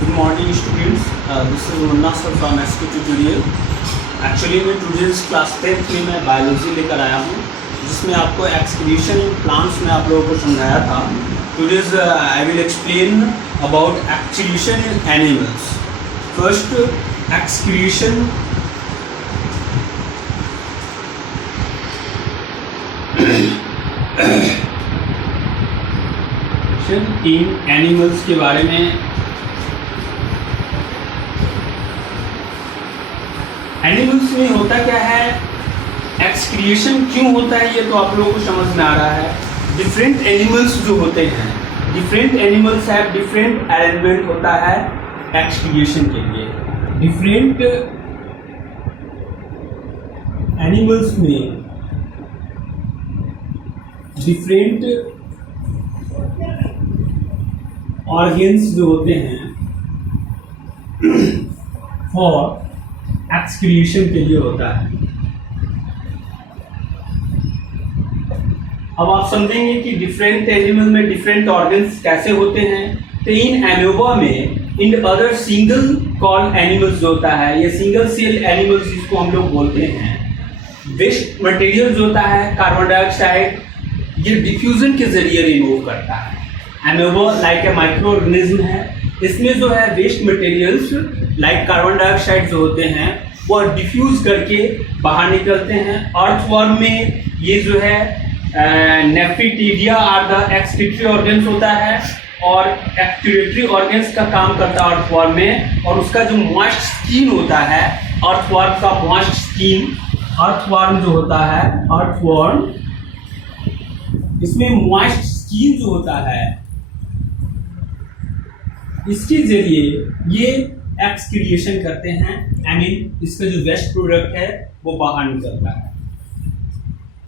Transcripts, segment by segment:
Good morning students, this is Munna sir from SK tutorial. Actually मैं today's class 10th में मैं biology लेकर आया हूँ, जिसमें आपको एक्सक्रीशन प्लांट्स में आप लोगों को समझाया था। Today's I will explain about excretion in animals. First, excretion in animals के बारे में। एनिमल्स में होता क्या है, एक्सक्रिएशन क्यों होता है, ये तो आप लोगों को समझ में आ रहा है। डिफरेंट एनिमल्स जो होते हैं, different animals have different arrangement होता है एक्सक्रिएशन के लिए। डिफरेंट एनिमल्स में डिफरेंट ऑर्गन्स जो होते हैं फॉर एक्सक्रीशन के लिए होता है। अब आप समझेंगे कि डिफरेंट एनिमल में डिफरेंट ऑर्गन्स कैसे होते हैं। तो इन एमोबा में in other single call animals जो होता है, ये सिंगल सेल एनिमल्स जिसको हम लोग बोलते हैं, वेस्ट मटेरियल जो होता है कार्बन डाइऑक्साइड, ये डिफ्यूजन के जरिए रिमूव करता है। Amoeba like a micro organism है, इसमें जो है waste materials like carbon dioxide जो होते हैं वो डिफ्यूज करके बाहर निकलते हैं। अर्थवर्म में ये जो है नेफ्रिटिडिया आर द एक्सक्रीटरी ऑर्गन्स होता है और एक्सक्रीटरी ऑर्गन्स का काम करता है अर्थवर्म में। और उसका जो मॉइस्ट स्किन होता है, अर्थवर्म का मॉइस्ट स्किन, अर्थवर्म जो होता है, अर्थवर्म इसमें मॉइस्ट स्किन जो होता है, इसके जरिए ये एक्सक्रिएशन करते हैं। आई मीन इसका जो वेस्ट प्रोडक्ट है वो बाहर निकलता है।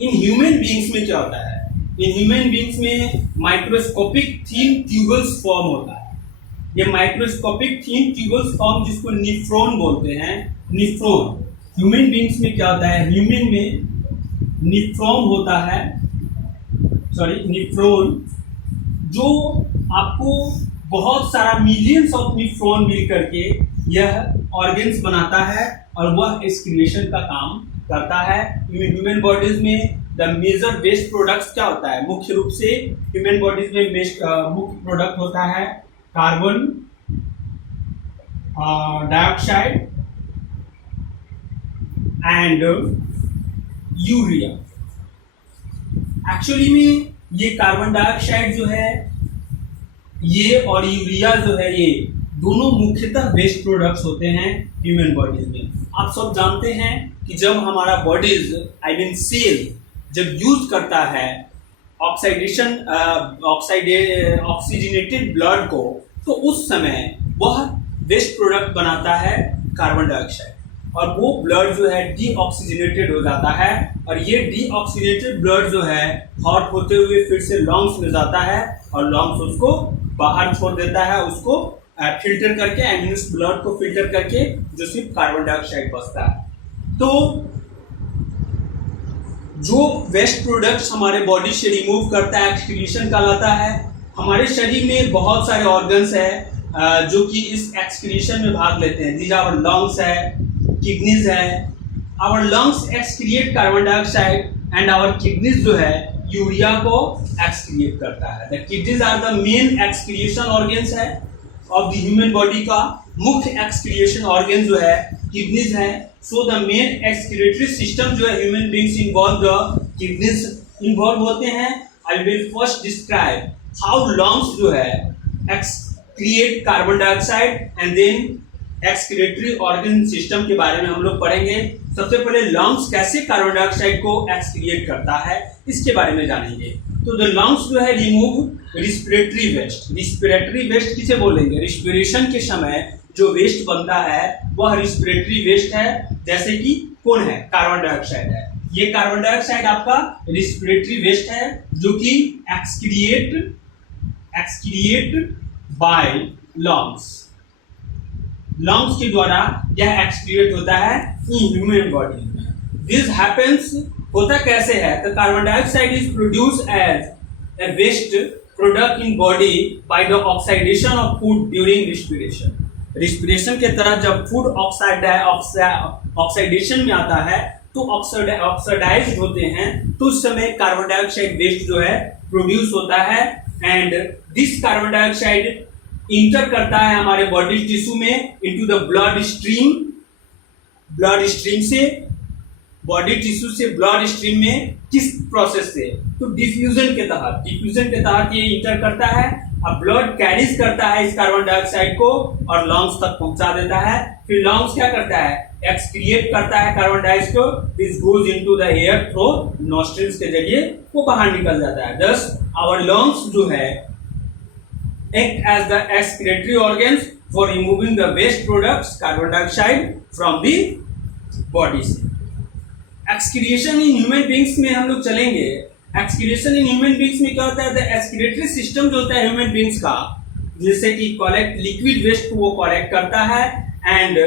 इन ह्यूमन बीइंग्स में क्या होता है, इन ह्यूमन बीइंग्स में माइक्रोस्कोपिक थिन ट्यूबल्स फॉर्म होता है। ये माइक्रोस्कोपिक थिन ट्यूबल्स फॉर्म जिसको निफ्रॉन बोलते हैं, निफ्रॉन। ह्यूमन बीइंग्स में क्या होता है, ह्यूमन में निफ्रॉन होता है, सॉरी निफ्रॉन, जो आपको बहुत सारा मिलियंस ऑफ निफ्रॉन मिल करके यह ऑर्गन्स बनाता है और वह एक्सक्रीशन का काम करता है। ह्यूमन बॉडीज में द मेजर वेस्ट प्रोडक्ट्स क्या होता है, मुख्य रूप से ह्यूमन बॉडीज में मुख्य प्रोडक्ट होता है carbon dioxide and urea. Actually में ये कार्बन डाइऑक्साइड जो है ये और यूरिया जो है, ये दोनों मुख्यतः वेस्ट प्रोडक्ट्स होते हैं ह्यूमन बॉडीज में। आप सब जानते हैं कि जब हमारा बॉडीज आई मीन सेल जब यूज करता है ऑक्सीडेशन ऑक्सीजनेटेड ब्लड को, तो उस समय वह वेस्ट प्रोडक्ट बनाता है कार्बन डाइऑक्साइड, और वो ब्लड जो है डीऑक्सीजनेटेड हो जाता है। और ये डीऑक्सीजनेटेड ब्लड जो है हॉट होते हुए फिर से लंग्स में जाता है और लंग्स उसको बाहर छोड़ देता है, उसको फिल्टर करके, आई मीन उस ब्लड को फिल्टर करके जो सिर्फ कार्बन डाइऑक्साइड बचता है। तो जो वेस्ट प्रोडक्ट्स हमारे बॉडी से रिमूव करता है एक्सक्रीशन कहलाता है। हमारे शरीर में बहुत सारे ऑर्गन्स है जो कि इस एक्सक्रीशन में भाग लेते हैं। दीज आवर लंग्स है, किडनीज है। Our lungs excrete carbon dioxide and our kidneys जो है यूरिया को एक्सक्रिएट करता है। The kidneys are the main excretion organs है ऑफ द ह्यूमन बॉडी का। मुख्य एक्सक्रिएशन ऑर्गन जो है किडनीज है। So the main excretory system जो है human beings involve, the kidneys involve होते हैं। I will first describe how lungs जो है excrete carbon dioxide and then excretory organ system के बारे में हम लोग पढ़ेंगे। सबसे पहले लंग्स कैसे कार्बन डाइऑक्साइड को एक्सक्रिएट करता है इसके बारे में जानेंगे। तो द लंग्स जो है remove respiratory waste. Respiratory waste किसे बोलेंगे, रिस्पिरेशन के समय जो वेस्ट बनता है वह रिस्पिरेटरी वेस्ट है। जैसे कि कौन है, कार्बन डाइऑक्साइड है। ये कार्बन डाइऑक्साइड आपका रिस्पिरेटरी वेस्ट है जो कि एक्सक्रिएट बाय लंग्स, लंग्स के द्वारा यह एक्सक्रिएट होता है इन ह्यूमन बॉडी में। दिस हैपेंस होता कैसे है, तो carbon dioxide is produce as a waste product in body by the oxidation of food during respiration. Respiration के तरह जब फूड ऑक्सीडेशन में आता है तो ऑक्सीडाइज्ड होते हैं, तो उस समय कार्बन डाइऑक्साइड वेस्ट जो है प्रोड्यूस होता है, and this carbon dioxide inter करता है हमारे बॉडी टिश्यू में into the blood stream. Blood stream से बॉडी टिश्यू से ब्लड स्ट्रीम में किस प्रोसेस से? तो डिफ्यूजन के तहत ये इंटर करता है। अब ब्लड कैरीज करता है इस कार्बन डाइऑक्साइड को और लंग्स तक पहुंचा देता है। फिर लंग्स क्या करता है? एक्सक्रिएट करता है कार्बन डाइऑक्साइड को, this goes into the air through nostrils के जरिए वो बाहर निकल जाता है। दस आवर लंग्स जो है act as the excretory organs for removing the waste products carbon dioxide from the body से। एक्सक्रिएशन इन ह्यूमन बींग्स में हम लोग चलेंगे। एक्सक्रिएशन इन ह्यूमन बींग्स में क्या होता है? द एक्सक्रिएटरी सिस्टम जो होता है ह्यूमन बींग्स का, जैसे कि कलेक्ट लिक्विड वेस्ट वो कलेक्ट करता है and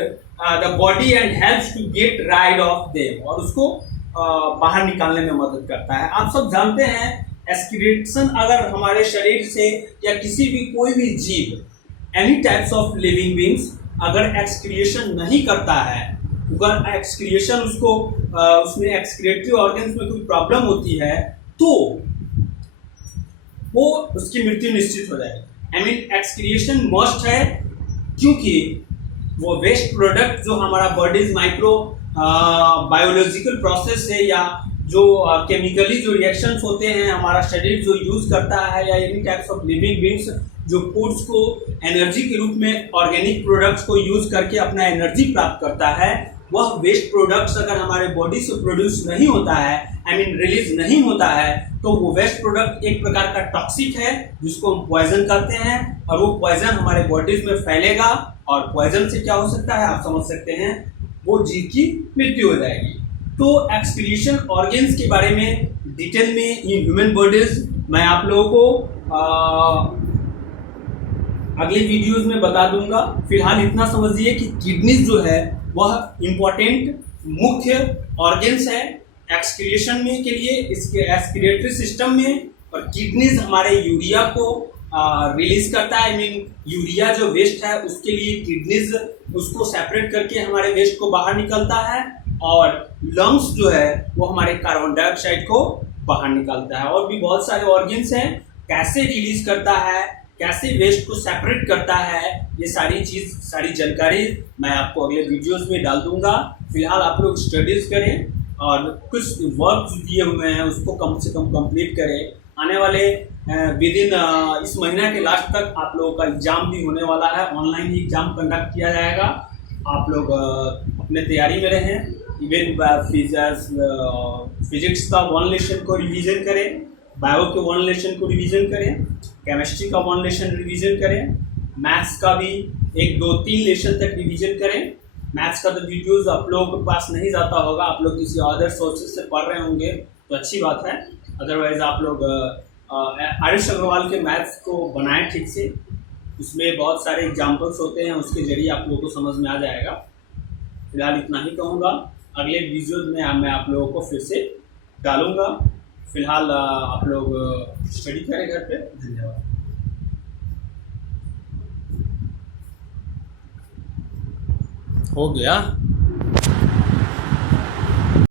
the body and helps to get rid of them, और उसको बाहर निकालने में मदद करता है। आप सब जानते हैं एक्सक्रिएशन अगर हमारे शरीर से या किसी भी कोई भी जीव any types of living beings अगर एक्सक्रिएशन नहीं करता है, अगर एक्सक्रिएशन उसको उसमें एक्सक्रिएटरी ऑर्गन्स में कोई प्रॉब्लम होती है तो वो उसकी मृत्यु निश्चित हो जाएगी। आई मीन एक्सक्रिएशन मस्ट है, क्योंकि वो वेस्ट प्रोडक्ट जो हमारा बॉडीज माइक्रो बायोलॉजिकल प्रोसेस है या जो केमिकली जो रिएक्शंस होते हैं हमारा शरीर जो यूज करता है, या any types of living beings जो फूड्स को एनर्जी के रूप में ऑर्गेनिक प्रोडक्ट्स को यूज करके अपना एनर्जी प्राप्त करता है, वह वेस्ट प्रोडक्ट्स अगर हमारे बॉडी से प्रोड्यूस नहीं होता है, आई मीन रिलीज नहीं होता है, तो वो वेस्ट प्रोडक्ट एक प्रकार का टॉक्सिक है जिसको हम पॉइजन कहते हैं, और वो पॉइजन हमारे बॉडीज में फैलेगा, और पॉइजन से क्या हो सकता है आप समझ सकते हैं, वो जीव की मृत्यु हो जाएगी। तो एक्सक्रीशन ऑर्गन्स के बारे में डिटेल में इन ह्यूमन बॉडीज मैं आप लोगों को अगले वीडियोस में बता दूंगा। फिलहाल इतना समझिए कि किडनीज जो है वह इम्पोर्टेंट मुख्य ऑर्गन्स है एक्सक्रिएशन में के लिए, इसके एक्सक्रिएटरी सिस्टम में, और किडनीज हमारे यूरिया को रिलीज करता है। आई मीन यूरिया जो वेस्ट है उसके लिए किडनीज उसको सेपरेट करके हमारे वेस्ट को बाहर निकलता है, और लंग्स जो है वो हमारे कार्बन डाइऑक्साइड को बाहर निकालता है। और भी बहुत सारे ऑर्गन्स हैं, कैसे रिलीज करता है, कैसे वेस्ट को सेपरेट करता है, ये सारी जानकारी मैं आपको अगले वीडियोस में डाल दूंगा। फिलहाल आप लोग स्टडीज करें और कुछ वर्क दिए हुए हैं उसको कम से कम कंप्लीट करें। आने वाले विद इन इस महीना के लास्ट तक आप लोगों का एग्जाम भी होने वाला है, ऑनलाइन ही एग्जाम कंडक्ट किया जाएगा। आप लोग अपने तैयारी में रहें। इवन फिजिक्स का 1 लेसन को रिवीजन करें, बायो के 1 लेसन को रिवीजन करें, केमिस्ट्री का 1 लेसन रिवीजन करें, मैथ्स का भी 1, 2, 3 लेसन तक रिवीजन करें। मैथ्स का तो वीडियोस आप लोगों के पास नहीं जाता होगा, आप लोग किसी अदर सोर्सेज से पढ़ रहे होंगे तो अच्छी बात है। अदरवाइज आप लोग आयुष अग्रवाल के मैथ्स को बनाएं ठीक से, उसमें बहुत सारे एग्जाम्पल्स होते हैं, उसके जरिए आप लोगों को समझ में आ जाएगा। फिलहाल इतना ही कहूँगा, अगले वीडियो में मैं आप लोगों को फिर से डालूंगा। फिलहाल आप लोग स्टडी करें घर पे। धन्यवाद। हो गया।